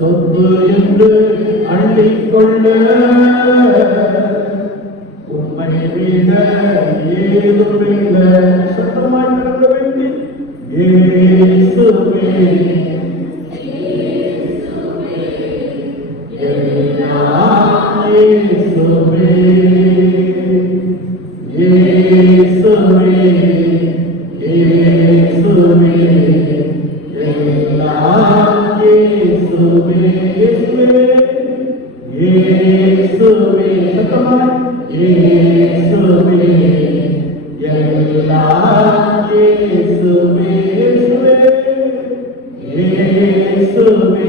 சொத்து என்று அள்ளிக்கொள்ள உண்மை விட ஏதுமில்லை. சத்தமாய் நடக்க வேண்டி இயேசுவே எல்லாம் இயேசுவே இயேசுவே இயேசுவே எல்லாம் இயேசுவே இயேசுவே இயேசுவே சத்தமாய் இயேசுவே எல்லாம் இயேசுவே இயேசுவே இயேசுவே